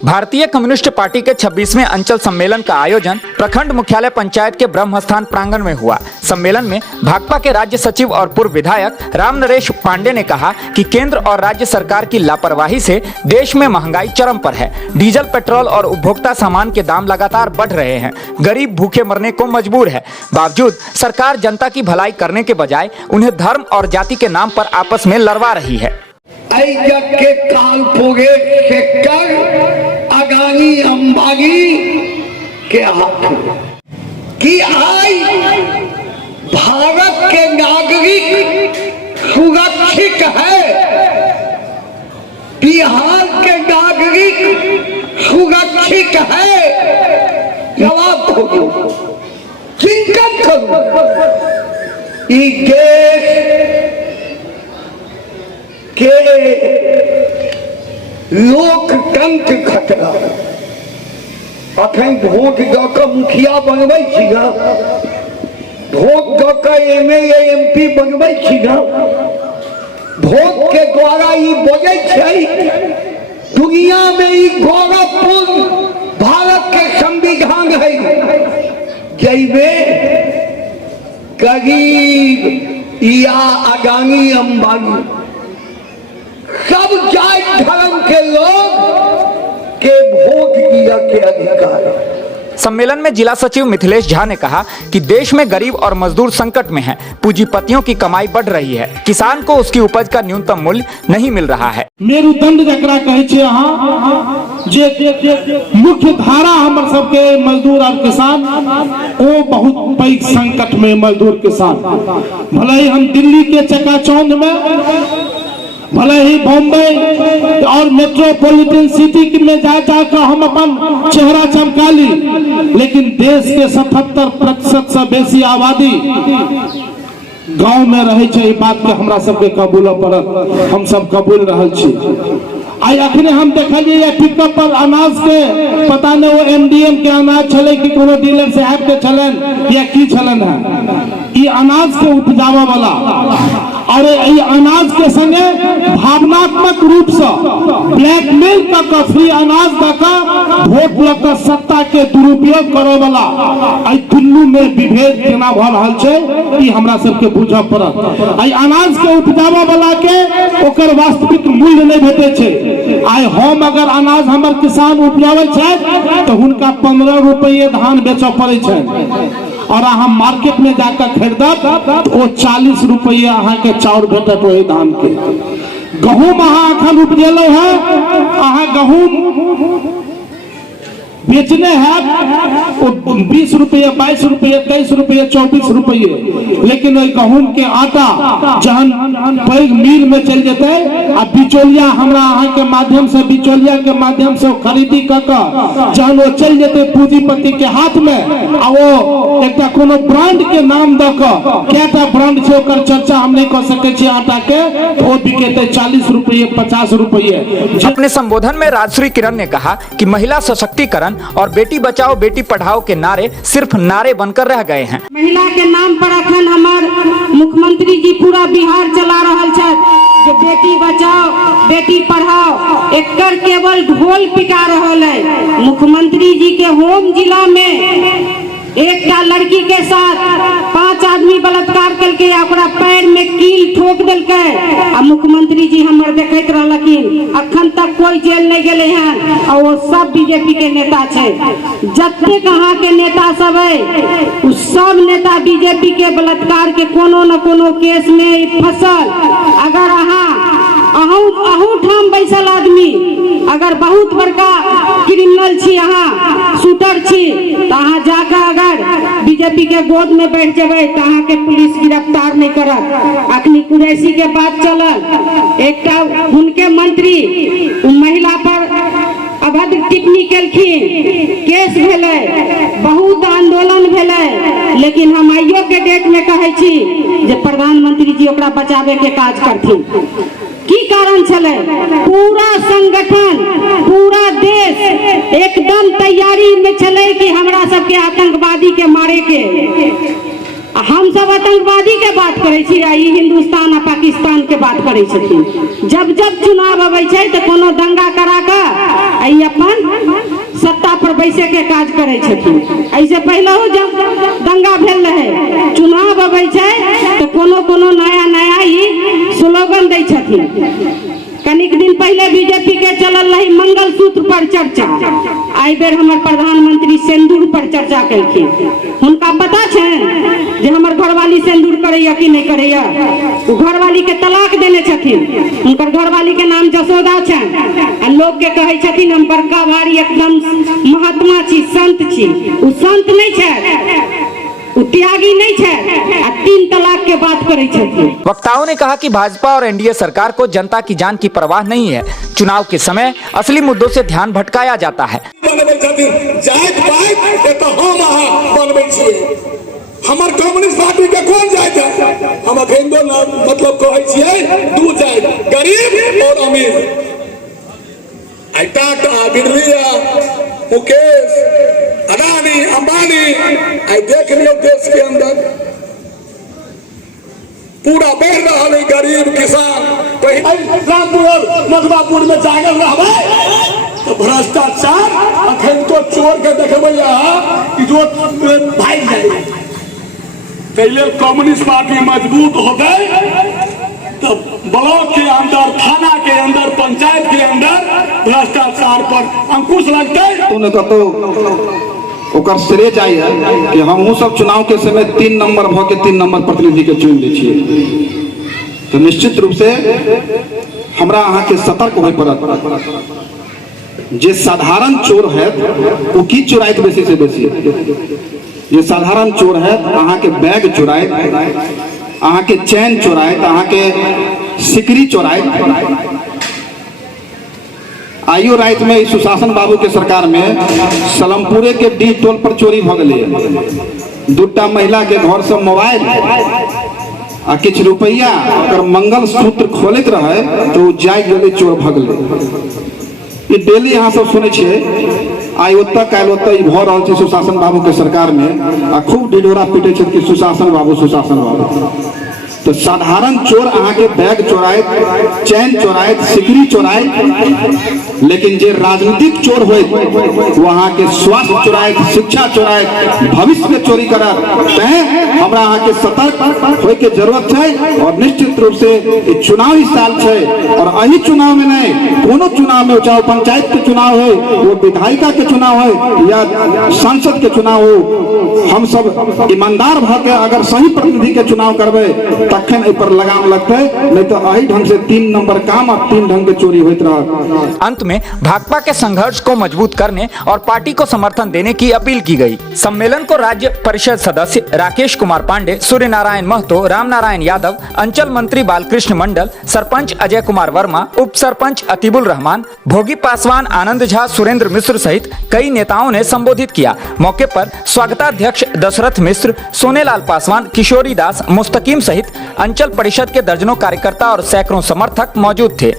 भारतीय communist party के 26वें अंचल सम्मेलन का आयोजन प्रखंड मुख्यालय पंचायत के ब्रह्मस्थान प्रांगण में हुआ। सम्मेलन में भाकपा के राज्य सचिव और पूर्व विधायक राम नरेश पांडे ने कहा कि केंद्र और राज्य सरकार की लापरवाही से देश में महंगाई चरम पर है। डीजल, पेट्रोल और उपभोक्ता सामान के दाम लगातार बढ़ रहे हैं। गरीब भूखे मरने को मजबूर है। बावजूद सरकार जनता की भलाई करने के बजाय उन्हें धर्म और जाति के नाम पर आपस में लड़वा रही है। के काल पोगे सेक्टर अगानी अंबानी के हाथ कि आई भारत के नागरिक सुरक्षित है, बिहार के नागरिक सुरक्षित है। जवाब दो, चिंतन करो। इस देश के लोकतंत्र खतरा। अखन वोट दऽ कऽ मुखिया बनबै छी ना, वोट दऽ कऽ एमएलए एमपी बनबै छी ना, वोट के द्वारा ई बजै छै दुनिया में ई गौरवपूर्ण भारत के संविधान है, जैमे गरीब या अगानी अंबानी सब जाति धर्म के लोग के वोट दिया के अधिकार। सम्मेलन में जिला सचिव मिथिलेश झा ने कहा कि देश में गरीब और मजदूर संकट में हैं। पूंजीपतियों की कमाई बढ़ रही है, किसान को उसकी उपज का न्यूनतम मूल्य नहीं मिल रहा है। मेरुदंड जकरा कहै छै अहाँ जे मुख्य धारा हमर सबके मजदूर और किसान, ओ बहुत पैघ संकट में मजदूर किसान। भले ही हम दिल्ली के चकाचौंध में, भले ही बॉम्बे और मेट्रोपॉलिटन सिटी में जाकर हम अपन चेहरा चमका ली, लेकिन देश के 77% से बेसी आबादी गांव में रहे छै। ई बात के हमरा सबके कबूल पड़त, हम सब कबूल रहल छी। आई अखने हम देखलिए पिकअप पर अनाज के, पता नहीं वो एमडीएम के अनाज छले कि कोनो डीलर साहब के छलन या की छलन है। ई अनाज के उपजावा वाला और ई अनाज के संगे भावनात्मक रूप से ब्लैकमेल तक फ्री अनाज तक वोट लग सत्ता के दुरुपयोग करे वाला आई दुनू में विभेद केना भ रहल छै, ई हमरा सबके बुझऽ पड़त। आई अनाज के उपजावा वाला के ओकर वास्तविक मूल्य नहीं भेटै छै। आई हम अगर अनाज हमर किसान उपजावे छै तो हुनका 15 रुपये धान बेचऽ पड़ै छै, और अहाँ मार्केट में जाकर खरीदब तो 40 रुपये अहाँ के चाउर भेटत वही धान के। गहूम अहाँ अखन उपजेलौ है, अहाँ गहूम बेचने हैं 20 रुपये, 22 रुपये, 23 रुपये, 24 रुपये, लेकिन वही गहूम के आटा जहन पैघ मिल में चल जेते आ बिचौलिया हमरा अहाँ के माध्यम से, बिचौलिया के माध्यम से खरीदी क जहन वो चल जेते पूंजीपति के हाथ में, आ वो एकटा कोनो ब्रांड के नाम द क, केटा ब्रांड छै ओकर चर्चा हम नहीं कर सके छी, आटा के वो बिकेते 40 रुपये, 50 रुपये। अपने संबोधन में राजश्री किरण ने कहा कि महिला सशक्तिकरण और बेटी बचाओ बेटी पढ़ाओ के नारे सिर्फ नारे बनकर रह गए हैं। महिला के नाम पर अखन हमार मुख्यमंत्री जी पूरा बिहार चला रहल छथि जे बेटी बचाओ बेटी पढ़ाओ, एकर केवल ढोल पिटा रहल है। मुख्यमंत्री जी के होम जिला में एक लड़की के साथ 5 आदमी बलात्कार करके ओकरा पैर में कील ठोक दिलकै, आ मुख्यमंत्री जी हमर देखैत रहलखिन। अखन तक कोई जेल नहीं गेले हैं, और वो सब बीजेपी के नेता छै। जते कहाँ के नेता सब है, उस सब नेता बीजेपी के बलात्कार के कोनो न कोनो केस में फंसल। अगर अहूँ ठाम बैसल आदमी अगर बहुत बड़का क्रिमिनल छी, अहाँ शूटर छी, तो अहाँ जाकर अगर बीजेपी के गोद में बैठ जेबै तो अहाँ के पुलिस गिरफ्तार नहीं करत। अखनी कुरैशी के बात चलल, एक उनके मंत्री महिला पर अभद्र टिप्पणी केलखिन, केस भेलै, बहुत आंदोलन भेलै, लेकिन हम आइयो के डेट में कहै छी जे प्रधानमंत्री जी ओकरा बचावे के काज करथिन। की कारण छले? पूरा संगठन, पूरा देश एकदम तैयारी में चले कि हमरा सबके आतंकवादी के मारे के। हम सब आतंकवादी के बात करे छी, हिंदुस्तान और पाकिस्तान के बात करे छथिन। जब जब चुनाव अबै छै तो कोनो दंगा करा के अपन सत्ता पर बैसे के काज करे छथिन। ऐसे पहले जब दंगा भेल रहे, चुनाव अबै छै तो कोनो कोनो नया नया ही स्लोगन दै छथिन। कनिक दिन पहले बीजेपी के चलल रही मंगलसूत्र पर चर्चा, आई बेर हमर प्रधानमंत्री सिंदूर पर चर्चा केलखिन। हुनका पता छै जे हमर घरवाली सिंदूर करैया कि नहीं करैया? वो घरवाली के तलाक देने छथिन। हुनकर घरवाली के नाम जसोदा छनि आ लोग के कहै छथिन हम बड़का भारी एकदम महात्मा छी, संत छी। उ संत नहीं छै, उ त्यागी नहीं छै, आ 3 तलाक के बात करे छथिन। वक्ताओं ने कहा कि भाजपा और एनडीए सरकार को जनता की जान की परवाह नहीं है। चुनाव के समय असली मुद्दों से ध्यान भटकाया जाता है। हमार कम्युनिस्ट पार्टी के कौन जात है? हम हिंदू मतलब कहै छियै दू जात, गरीब और अमीर। आई टाटा, बिरला, मुकेश, अडानी, अंबानी, आई देख लियो देश के अंदर पूरा बढ़ रहा है। गरीब किसान रामपुर और मधुबापुर में जागल रहबै तो भ्रष्टाचार अखन तो चोर के देखबै कि जो भाग जाए। पहले कम्युनिस्ट पार्टी मजबूत हो गए तो ब्लॉक के अंदर, थाना के अंदर, पंचायत के अंदर भ्रष्टाचार पर अंकुश लगते। ओकर श्रेय चाहिए कि हम सब चुनाव के समय 3 नंबर भ के 3 नंबर प्रतिनिधि के चुन लै छियै। तो निश्चित रूप से हमरा अहाँ के सतर्क होय पड़त। जे साधारण चोर है वो की चुराइत बेसी से बेसी। जे साधारण चोर है अहाँ के बैग चुराइत, अहाँ के चैन चुराइत, अहाँ के सिकरी चुराइत। आइयो रात में सुशासन बाबू के सरकार में सलमपुरे के डी टोल पर चोरी भ गई। 2टा महिला के घर से मोबाइल आ किछ रुपया और मंगल सूत्र खोलैत रहे तो जाग गए, चोर भ गए। ये डेली यहाँ सब सुने छे। आई ओतऽ काल्हि ओतऽ ई भ रहल छै सुशासन बाबू के सरकार में, आ खूब डिडोरा पीटे छै कि सुशासन बाबू, सुशासन बाबू। तो साधारण चोर अहाँ के बैग चोराइत, चैन चोराइत, सिकरी चोराइत, लेकिन जे राजनीतिक चोर होइत वो अहाँ के स्वास्थ्य चोराइत, शिक्षा चोराइत, भविष्य में चोरी करत। तैं हमरा अहाँ के सतर्क होय के जरूरत है। और निश्चित रूप से चुनावी साल है और अही चुनाव में नहीं, कोनो चुनाव में, चाहे पंचायत के चुनाव है, वो विधायिका के चुनाव है या सांसद के चुनाव हो, हम सब ईमानदार भ के अगर सही प्रतिनिधि के चुनाव करबे तखन एहि पर लगाम लगते, नहीं तो अही ढंग से 3 नंबर काम और 3 ढंग के चोरी होइत रह। अंत में भाकपा के संघर्ष को मजबूत करने और पार्टी को समर्थन देने की अपील की गई। सम्मेलन को राज्य परिषद सदस्य राकेश कुमार पांडे, सूर्य नारायण महतो, राम नारायण यादव, अंचल मंत्री बालकृष्ण मंडल, सरपंच अजय कुमार वर्मा, उप सरपंच अतीबुल रहमान, भोगी पासवान, आनंद झा, सुरेंद्र मिश्र सहित कई नेताओं ने संबोधित किया। मौके पर स्वागताध्यक्ष दशरथ मिश्र, सोनेलाल पासवान, किशोरी दास, मुस्तकीम सहित अंचल परिषद के दर्जनों कार्यकर्ता और सैकड़ों समर्थक मौजूद थे।